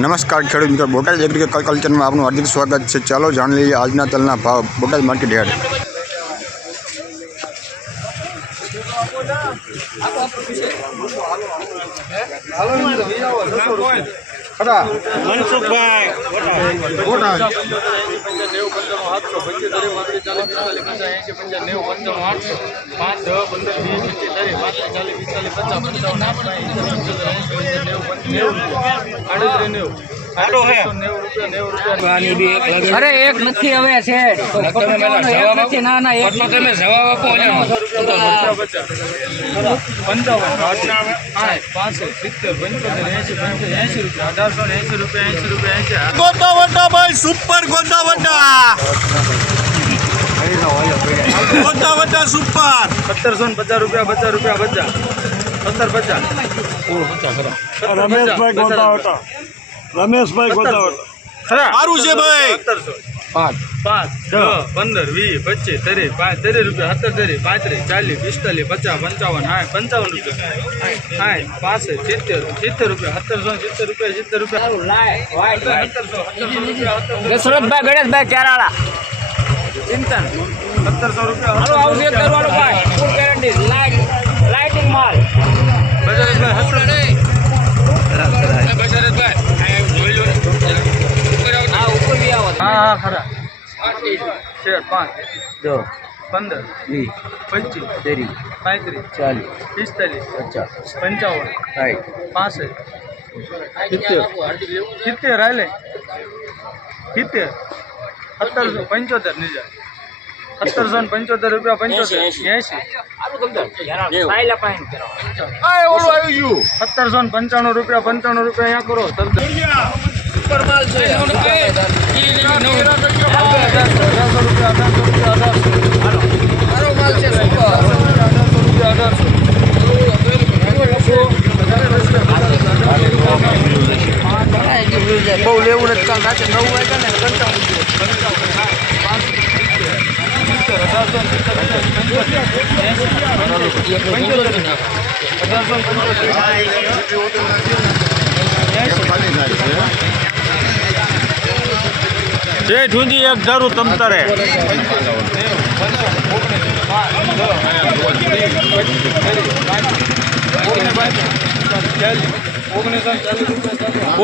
નમસ્કાર ખેડૂત મિત્રો, બોટાદ એગ્રીકલ્ચર કલ્ચરમાં આપનું હાર્દિક સ્વાગત છે. ચાલો જાણી લઈએ આજના તલના ભાવ, બોટાદ માર્કેટ યાર્ડ અરે એક નથી હવે છે એક પંદર ના ના પાંત્રીસ ચાલીસ પિસ્તાલીસ પચાસ પંચાવન સાઠ પાસઠ સિત્તેર પંચોતેર નેવું પંચોતેર નેવું રૂપિયા અઢારસો એક નથી હવે ગોટા વટા ભાઈ સુપર ગોટા વટા ગોટા વટા સુપર સત્તરસો ને પચાસ રૂપિયા પચાસ રૂપિયા પચાસ. સત્તર પચાસ. રમેશભાઈ ગોતાવટા રમેશભાઈ ગોતાવટા સારું છે ભાઈ. પાંચ. પાંચ. છ પંદર વીસ પચીસ ત્રીસ પાંચ ત્રીસ રૂપિયા સત્તર ત્રીસ પાંત્રીસ ચાલીસ પિસ્તાલીસ પચાસ પંચાવન સાઠ પંચાવન રૂપિયા. સાઠ પાસઠ સિત્તેર સિત્તેર રૂપિયા સત્તરસો સિત્તેર રૂપિયા સિત્તેર રૂપિયા. દશરથભાઈ ગણેશભાઈ કેરાળા. ચિંતન. સત્તરસો રૂપિયા હાલો આવશે કરવાનું ભાઈ. ફૂલ ગેરંટી લાઈટ લાઇટિંગ માલ. હા ઉપર બી આવો હા હા ખરા. છે પાંચ. દો પંદર. વી પચીસ. તેરી પાંત્રીસ. ચાલીસ. પિસ્તાલીસ. પચાસ. પંચાવન. સાઠ પાસઠ. સિત્તેર. સિત્તેર હાલે. સિત્તેર. સત્તરસો પંચોતેર નીચે સત્તરસો ને પંચોતેર રૂપિયા પંચોતેર. એસી સત્તરસો ને પંચાણું રૂપિયા પંચાણું રૂપિયા અહીંયા કરો. અઢારસો રૂપિયા. અઢારસો રૂપિયા અઢારસો બહુ લેવું નથી કાલ રાતે નવ વાગ્યા ને પંચાવન જય ઢુંજી એક ધારું તમતરે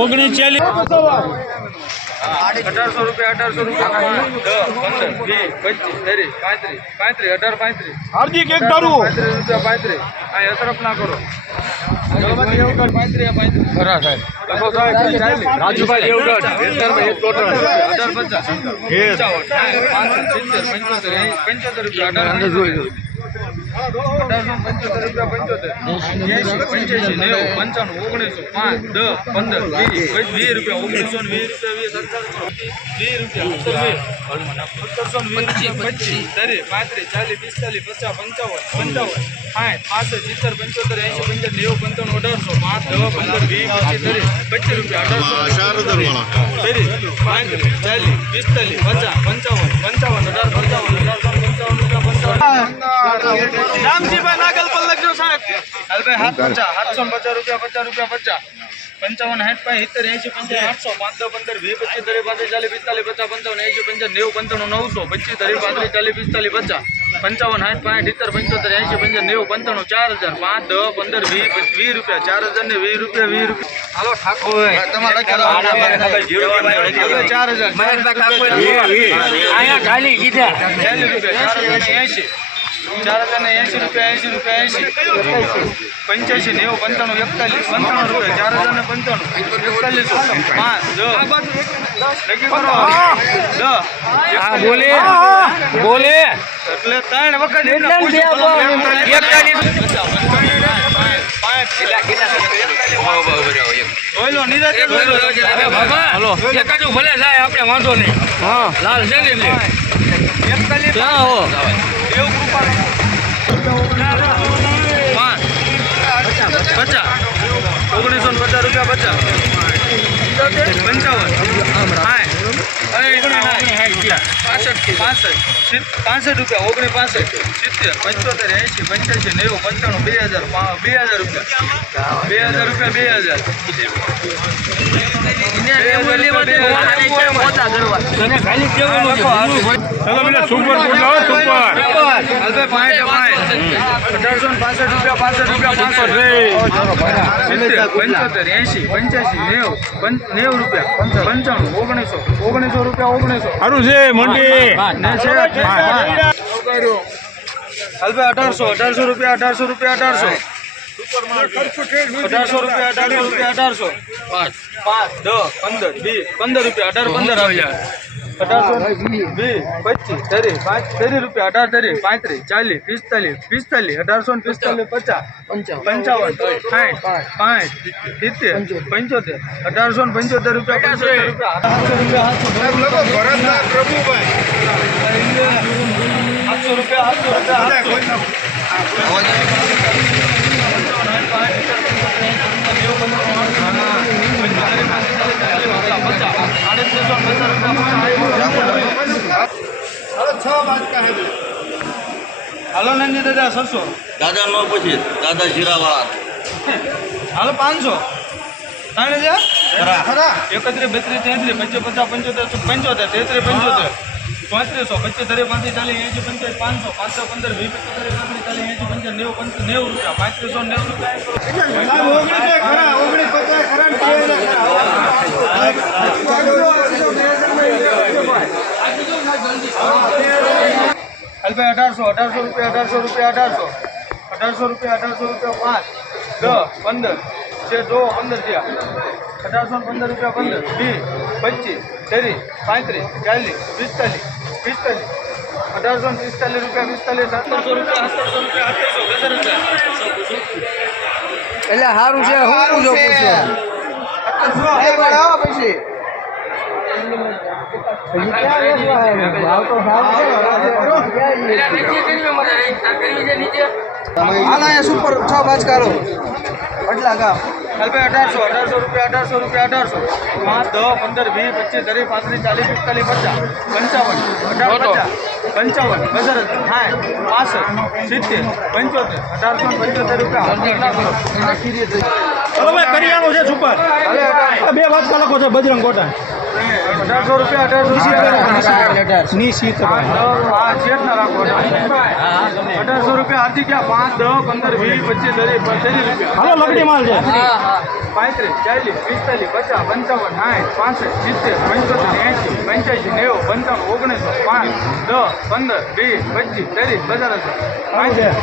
ઓગણીસ ચાલીસ. અઢારસો રૂપિયા અઢારસો રૂપિયા. હાર્દિક એક ધારું. પાંત્રીસ રૂપિયા પાંત્રીસ. અહીં અસરફ ના કરો. ખરા સાહેબ રાજુભાઈ દેવગઢ અઢાર પચાસ પંચાવન સાઠ, પાંસઠ, સિત્તેર પંચોતેર પંચોતેર રૂપિયા અઢાર પાંચ દસ પંદર વીસ રૂપિયા ઓગણીસો ને પાંત્રીસ ચાલીસ પિસ્તાલીસ પચાસ પંચાવન પંચાવન સાઠ પાસઠ સિત્તેર પંચોતેર એંશી પંચાવન નેવું પંચાવન અઢારસો પાંચ દસ પંદર વીસ પચીસ રૂપિયા અઢારસો ચાલીસ પિસ્તાલીસ પચાસ પંચાવન પંચાવન અઢાર પંચાવન અઢારસો રામજીભાઈ નાગલ પર લખજો સાહેબ. હાલભાઈ હાથ પચાસ સાતસો પચાસ રૂપિયા પચાસ રૂપિયા પચાસ. પંચાવન સાઠ પાંચ સિત્તેર એસી પંચાવન, આઠસો, પાંચસો, પંદર, વીસ, પચીસ, ત્રીસ, પાંત્રીસ, ચાલીસ, પિસ્તાલીસ, પચાસ, પંચાવન એસી પંચાવન, નેવું પંચાણું નવસો, પચીસ, ત્રીસ, પાંત્રીસ, ચાલીસ, પિસ્તાલીસ, પચાસ. પંચાવન સાઠ પાંચ સિત્તેર પંચોતેર એંશી પંચાવન નેવું પંચાણું ચાર હજાર પાંચ દસ પંદર વીસ વીસ રૂપિયા ચાર હજાર ને વીસ રૂપિયા વીસ રૂપિયા. હાલો ઠાકોર. ચાર હજાર. ખાલી કીધા. એંશી. ચાર હજાર ને એંશી રૂપિયા એંશી રૂપિયા એંશી. પંચ્યાસી નેવું પંચાણું એકતાલીસ. પંચાણું રૂપિયા ચાર હજાર ને પંચાણું. એકતાલીસ પાંચ નક્કી કરો. દસ. બોલે. બોલે. એટલે ત્રણ વખત? એકતાલીસ. ભલે જાય આપણે વાંધો નહીં. હા. લાલ છે ને. એકતાલીસ. પાંચ પચાસ ઓગણીસો ને પચાસ રૂપિયા પચાસ પંચાવન પાસઠ પાસઠ રૂપિયા ઓગણી પાસઠ સિત્તેર પંચોતેર એંશી પંચ્યાસી નેવું પંચાણું બે હજાર બે હજાર રૂપિયા બે હજાર રૂપિયા બે હજાર સુપર હાલભાઈ પાંઠે પાંઠ અઢારસો પાસઠ રૂપિયા પાસઠ રૂપિયા પાસઠ. પંચોતેર એંશી પંચ્યાસી નેવું પંચ રૂપિયા પંચાણું ઓગણીસો ઓગણીસો રૂપિયા ઓગણીસો. સારું છે મોટી. હાલભાઈ અઢારસો અઢારસો રૂપિયા અઢારસો રૂપિયા અઢારસો. અઢારસો રૂપિયા અઢારસો રૂપિયા અઢારસો. પાંચ. પાંચ દસ પંદર વીસ પંદર રૂપિયા અઢાર પંદર વીસ પચીસ ત્રીસ પાંચ ત્રીસ રૂપિયા અઢાર ત્રીસ પાંત્રીસ ચાલીસ પિસ્તાલીસ પિસ્તાલીસ અઢારસો ને પિસ્તાલીસ પચાસ પંચાવન. સાઠ પાંચ. સિત્તેર પંચોતેર. અઢારસો ને પંચોતેર રૂપિયા પંચોતેર રૂપિયા. સાતસો રૂપિયા સાતસો રૂપિયા. હાલો દાદા છસો. દાદા નો પછી દાદા જીરાવાળા હાલો પાંચસો. ત્રણ હજાર એકત્રીસ બત્રીસ તેત્રીસ પંચો પચાસ પંચોતેર પંચોતેર તેત્રીસ પંચોતેર. પાંત્રીસો પચીસ તરી પાંત્રીસ ચાલીસ એંશી પંચાયત પાંચસો પાંચસો પંદર વીસ પંચોતેર પાંત્રીસ ચાલીસ એંશી પંચાસ નેવું પંચ નેવું રૂપિયા. પાંત્રીસો નેવું રૂપિયા. અઢારસો અઢારસો રૂપિયા અઢારસો રૂપિયા અઢારસો. અઢારસો રૂપિયા અઢારસો રૂપિયા પાંચ દસ પંદર. છે જો પંદર થયા. અઢારસો પંદર રૂપિયા પંદર. વીસ પચીસ ત્રીસ પાંત્રીસ ચાલીસ પિસ્તાલીસ પિસ્તાલીસ. અઢારસો પિસ્તાલીસ રૂપિયા પિસ્તાલીસ સત્તરસો રૂપિયા સત્તરસો રૂપિયા બે રૂપિયા. એટલે સારું છે હું પૂછો પૂછો. ભાવ તો સુપર છ પાંચ કરો એટલા ગામ. ભાઈ અઢારસો અઢારસો રૂપિયા અઢારસો રૂપિયા અઢારસો. પાંચ દસ પંદર વીસ પચીસ ત્રીસ પાંત્રીસ ચાલીસ પિસ્તાલીસ પચાસ પંચાવન અઢાર પચાસ પંચાવન બજાર સાઠ પાસઠ સિત્તેર પંચોતેર અઢારસો પંચોતેર રૂપિયા. કરિયાણું છે સુપર. બે વાત લખો છે બજરંગ કોટા અઢારસો રૂપિયા અઢારસો રૂપિયા. હતી ક્યાં? પાંચ દસ પંદર વીસ પચીસ દરેક પચીસ રૂપિયા. હાલો લકડી માલ છે. પાંત્રીસ ચાલીસ પિસ્તાલીસ પચાસ પંચાવન સાઠ પાસઠ સિત્તેર પંચોતેર એંશી પંચ્યાસી નેવું પંચાવન ઓગણીસો પાંચ દસ પંદર વીસ પચીસ ત્રીસ પચાસ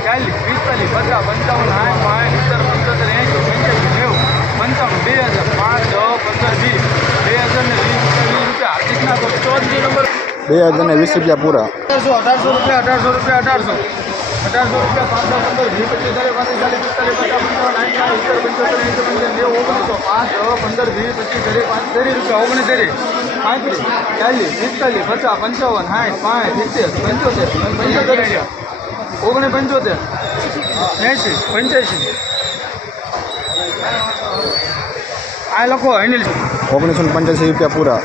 ચાલીસ પિસ્તાલીસ પચાસ પંચાવન સાઠ પાંચ સિત્તેર પંચોતેર એંશી પંચ્યાસી નેવું પંચાવન બે હજાર પાંચ દસ પંદર વીસ બે હજાર ને વીસ. બે હજાર ને વીસ રૂપિયા પૂરા. અઢારસો અઢારસો રૂપિયા અઢારસો રૂપિયા અઢારસો. અઢારસો રૂપિયા પાંચસો પંદર વીસ પચીસ પાંત્રીસ ચાલીસ પિસ્તાલીસ પચાસ પંચાવન સાઠ સાઠ સિત્તેર પંચોતેર એંશી પંચાવન નેવું ઓગણીસો પાંચ પંદર વીસ પચીસ ચાલીસ પાંચ ત્રીસ રૂપિયા ઓગણીસ ત્રીસ પાંત્રીસ ચાલીસ પિસ્તાલીસ પચાસ પંચાવન સાઠ પાંચ સિત્તેર પંચોતેર પંચોતેર રૂપિયા. ઓગણીસ પંચોતેર એંશી પંચ્યાસી. આ લખો અનિલ ઓગણીસો પંચ્યાસી રૂપિયા પૂરા.